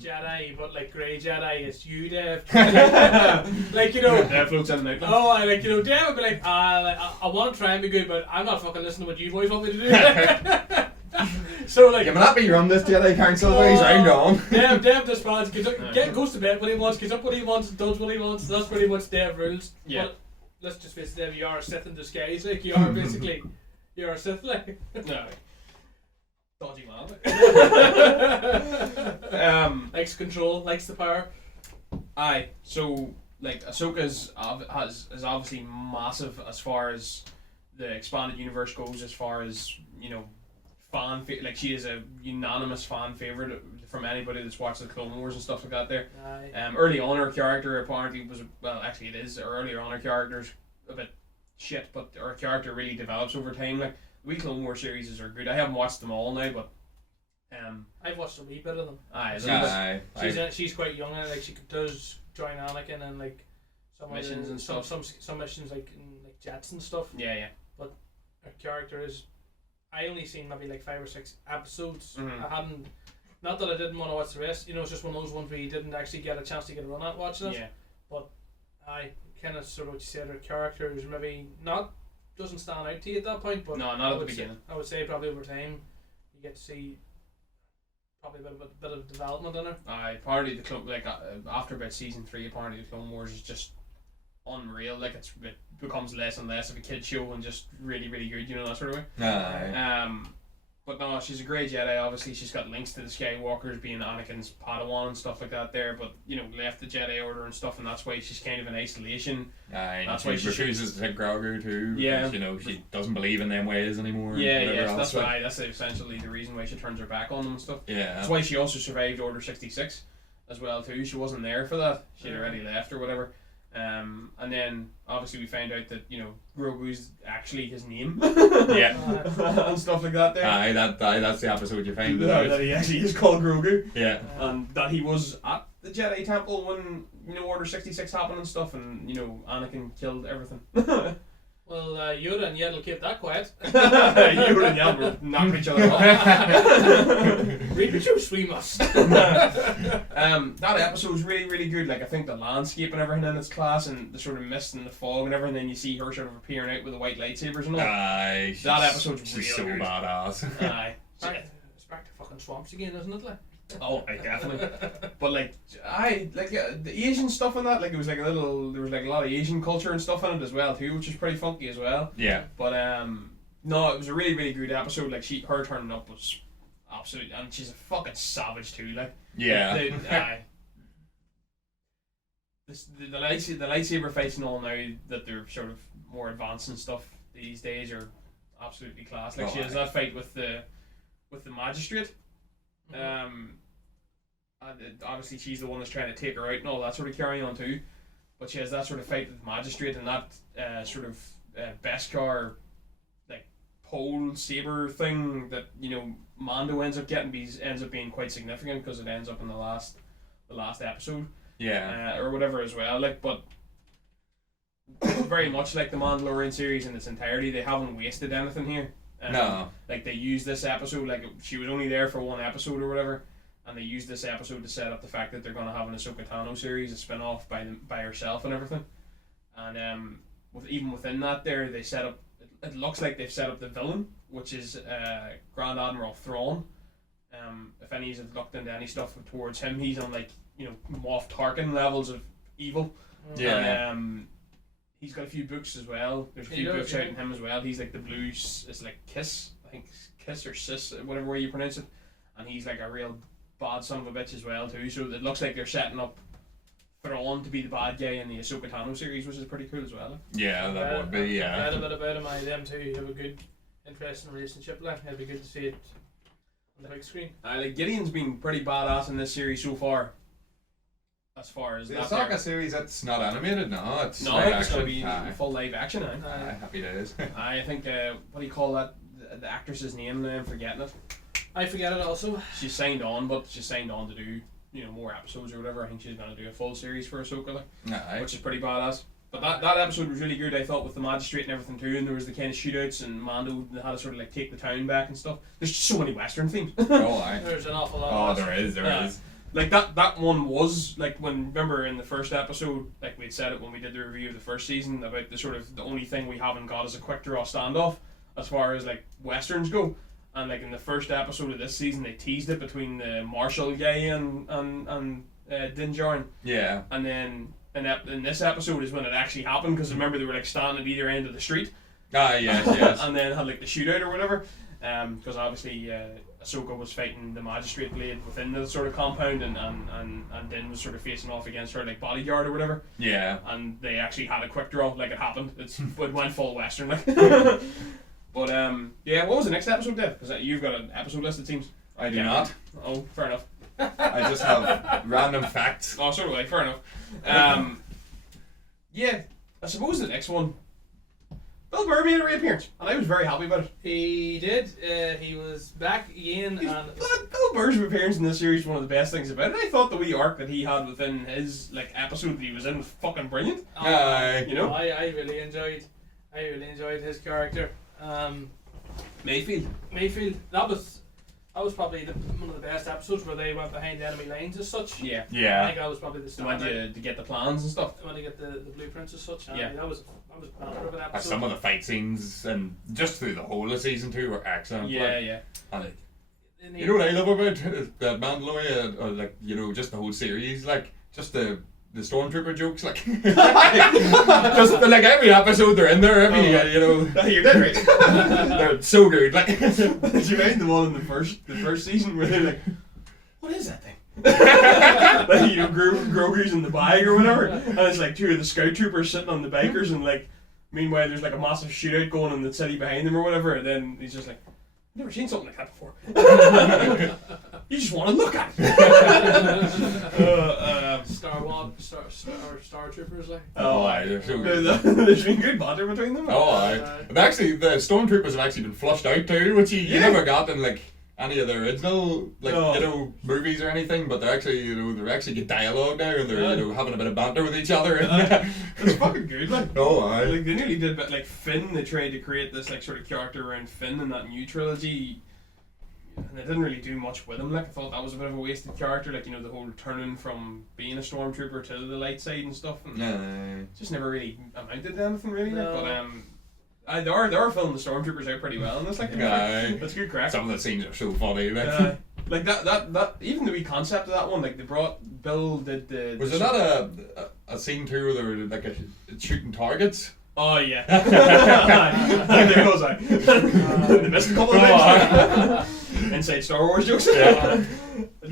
Jedi, but like grey Jedi, it's you, Dave. Like, you know. Dave floats in and out. Oh, like, you know, Dave would be like, I want to try and be good, but I'm not fucking listening to what you boys want me to do. So, like. Yeah, but not be run this Jedi Council, but he's round on. Dave just goes to bed when he wants, gets up when he wants, does what he wants. That's pretty much Dave rules. Yeah. But let's just face it, Dave, you are a Sith in disguise. Like, you are basically, you're a Sith, like. No. Dodgy man. Likes control, likes the power. Aye. So like Ahsoka is obviously massive as far as the expanded universe goes. As far as like she is a unanimous fan favorite from anybody that's watched the Clone Wars and stuff like that. There. Aye. Early on her character apparently was actually it is earlier on her character's a bit shit, but her character really develops over time. Like the wee Clone Wars series are good. I haven't watched them all now, but I've watched a wee bit of them. Aye, She's quite young and like she does join Anakin and like some missions and stuff. Some missions like in like jets and stuff. Yeah. But her character is. I only seen maybe like 5 or 6 episodes. Mm-hmm. I hadn't. Not that I didn't want to watch the rest. It's just one of those ones where you didn't actually get a chance to get a run at watching it. Yeah. But I kind of sort of what you said. Her character is maybe doesn't stand out to you at that point. But no, not at the beginning. I would say probably over time you get to see probably a bit of development in her. Apparently the Clone after about season 3, apparently the Clone Wars is just unreal. Like it becomes less and less of a kid show and just really really good. That sort of way. But no, she's a grey Jedi. Obviously, she's got links to the Skywalkers being Anakin's Padawan and stuff like that there. But left the Jedi Order and stuff, and that's why she's kind of in isolation. That's why she refuses to take Grogu too. Yeah, because, she doesn't believe in them ways anymore. Yeah, that's why. That's essentially the reason why she turns her back on them and stuff. Yeah, that's why she also survived Order 66 as well too. She wasn't there for that. She'd already left or whatever. And then obviously we found out that Grogu's actually his name. Yeah. And stuff like that there. That's the episode you find out. That he actually is called Grogu. Yeah. And that he was at the Jedi Temple when Order 66 happened and stuff, and Anakin killed everything. Well, Yoda and Yed will keep that quiet. Yoda and Yed were knocking each other off. Read the juice, we must. That episode was really, really good. Like I think the landscape and everything in its class, and the sort of mist and the fog and everything. Then you see her sort of appearing out with the white lightsabers and all. That episode's she's really so good. Badass. It's back to fucking swamps again, isn't it? Like? Oh, definitely. But the Asian stuff in that, like there was like a lot of Asian culture and stuff in it as well too, which is pretty funky as well. Yeah. But no, it was a really really good episode. Like her turning up was absolute, and she's a fucking savage too. Like yeah. The lightsaber fights and all now that they're sort of more advanced and stuff these days are absolutely class. Like she has that fight with the magistrate. And obviously she's the one that's trying to take her out and all that sort of carry on too, but she has that sort of fight with the magistrate and that sort of Beskar like pole saber thing that Mando ends up getting, ends up being quite significant because it ends up in the last episode, or whatever as well. Like, but very much like the Mandalorian series in its entirety, they haven't wasted anything here. No. Like they used this episode, like she was only there for one episode or whatever, and they used this episode to set up the fact that they're going to have an Ahsoka Tano series, a spin-off by herself and everything. And even within that there, they set up, it looks like they've set up the villain, which is Grand Admiral Thrawn. If any of you have looked into any stuff towards him, he's on like, Moff Tarkin levels of evil. Yeah. And, he's got a few books as well. There's a few books out in him as well. He's like the blue, it's like Kiss, I think Kiss or Sis, whatever way you pronounce it. And he's like a real bad son of a bitch as well too. So it looks like they're setting up Thrawn to be the bad guy in the Ahsoka Tano series, which is pretty cool as well. Yeah, that would be, yeah. I read a bit about him. Them two have a good, interesting relationship. Like, it'd be good to see it on the big screen. Like Gideon's been pretty badass in this series so far. As far as the that Ahsoka series, it's not animated, no. It's going to be full live action now. Happy days. I think, what do you call that? The actress's name now, I'm forgetting it. I forget it also. She's signed on, but she's signed on to do, more episodes or whatever. I think she's going to do a full series for Ahsoka, which is pretty badass. But that episode was really good, I thought, with the magistrate and everything too, and there was the kind of shootouts and Mando had to sort of take the town back and stuff. There's just so many Western themes. There's an awful lot. There is. like that one was like when remember in the first episode, like we'd said it when we did the review of the first season about the sort of the only thing we haven't got is a quick draw standoff as far as like westerns go. And like in the first episode of this season, they teased it between the Marshall guy and Din Djarin. Yeah. And then in this episode is when it actually happened, because remember they were like standing at either end of the street. Ah, yes. And then had like the shootout or whatever. Because obviously Ahsoka was fighting the magistrate blade within the sort of compound, and Din was sort of facing off against her like bodyguard or whatever. Yeah. And they actually had a quick draw, like it happened. It went full western like. But yeah, what was the next episode, Dave? Because you've got an episode list, it seems. I do not. Oh, fair enough. I just have random facts. Oh, so do I. Fair enough. Yeah, I suppose the next one. Bill Burr made a reappearance, and I was very happy about it. He did. He was back again, and Bill Burr's appearance in this series is one of the best things about it. I thought the wee arc that he had within his like episode that he was in was fucking brilliant. You know, I really enjoyed his character. Mayfield. That was probably one of the best episodes where they went behind enemy lines as such. Yeah. I think that was probably the They went start. to get the plans and stuff. When they get the blueprints as such. Yeah. That was better of an episode. Some of the fight scenes and just through the whole of season 2 were excellent. Yeah, like, yeah. And you know what I love about the Mandalorian, or like just the whole series, like just the stormtrooper jokes, like just like every episode they're in there, You're dead right. they're so good. Like, Did you mind the one in the first season where they're like, what is that thing? Like, Grogu's in the bag or whatever, and it's like two of the scout troopers sitting on the bikers, and like meanwhile there's like a massive shootout going in the city behind them or whatever, and then he's just like, I've never seen something like that before. You just want to look at it. Star Troopers, like. oh, aye, they're so good. There's been good banter between them. Oh, aye. And actually, the stormtroopers have actually been flushed out too, which you never got in like any of the original movies or anything. But they're actually they actually get dialogue now, and they're having a bit of banter with each other. It's fucking good, like. Oh, aye. Like they nearly did, but like Finn, they tried to create this like sort of character around Finn in that new trilogy, and they didn't really do much with him. Like I thought that was a bit of a wasted character, like the whole turning from being a stormtrooper to the light side and stuff, and just never really amounted to anything really. No. But they are filming the stormtroopers out pretty well in this. Like that's good crack. Some of the scenes are so funny. Like, like that even the wee concept of that one, like they brought Bill did the. Was there not a scene too where they were like shooting targets? Oh yeah. There goes I. They missed a couple of things. Inside Star Wars jokes. Yeah.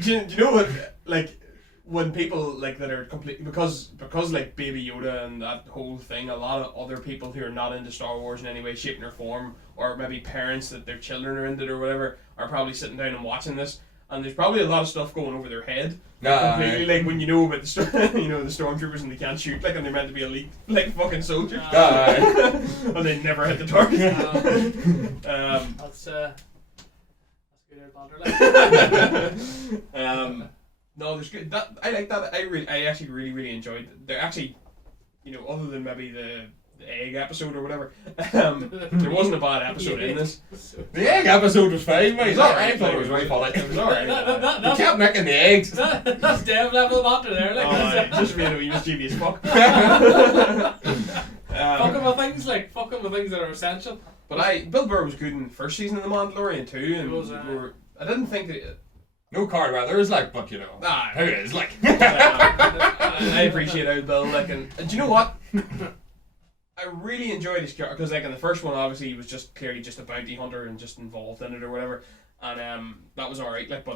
Do you know what? Like when people like that are complete because like Baby Yoda and that whole thing, a lot of other people who are not into Star Wars in any way, shape, or form, or maybe parents that their children are into it or whatever, are probably sitting down and watching this. And there's probably a lot of stuff going over their head. Completely, like when you know about the the stormtroopers and they can't shoot, like, and they're meant to be elite, like fucking soldiers, and they never hit the target. That's good banter. No, there's good. That I like that. I actually really enjoyed it. They're actually, other than maybe the egg episode or whatever, there wasn't a bad episode in this. The egg episode was fine, mate. It was alright. I thought it was very funny. It was alright. They kept making the eggs. That's Dev level of banter there. Like, Just being a wee mischievous fuck. Fucking with things that are essential. But Bill Burr was good in the first season of The Mandalorian too, and He was, I didn't think that. No card rather is like, but Ah, who is like? I appreciate how Bill and do you know what? I really enjoyed his character because in the first one obviously he was just clearly just a bounty hunter and just involved in it or whatever, and that was alright. Like, but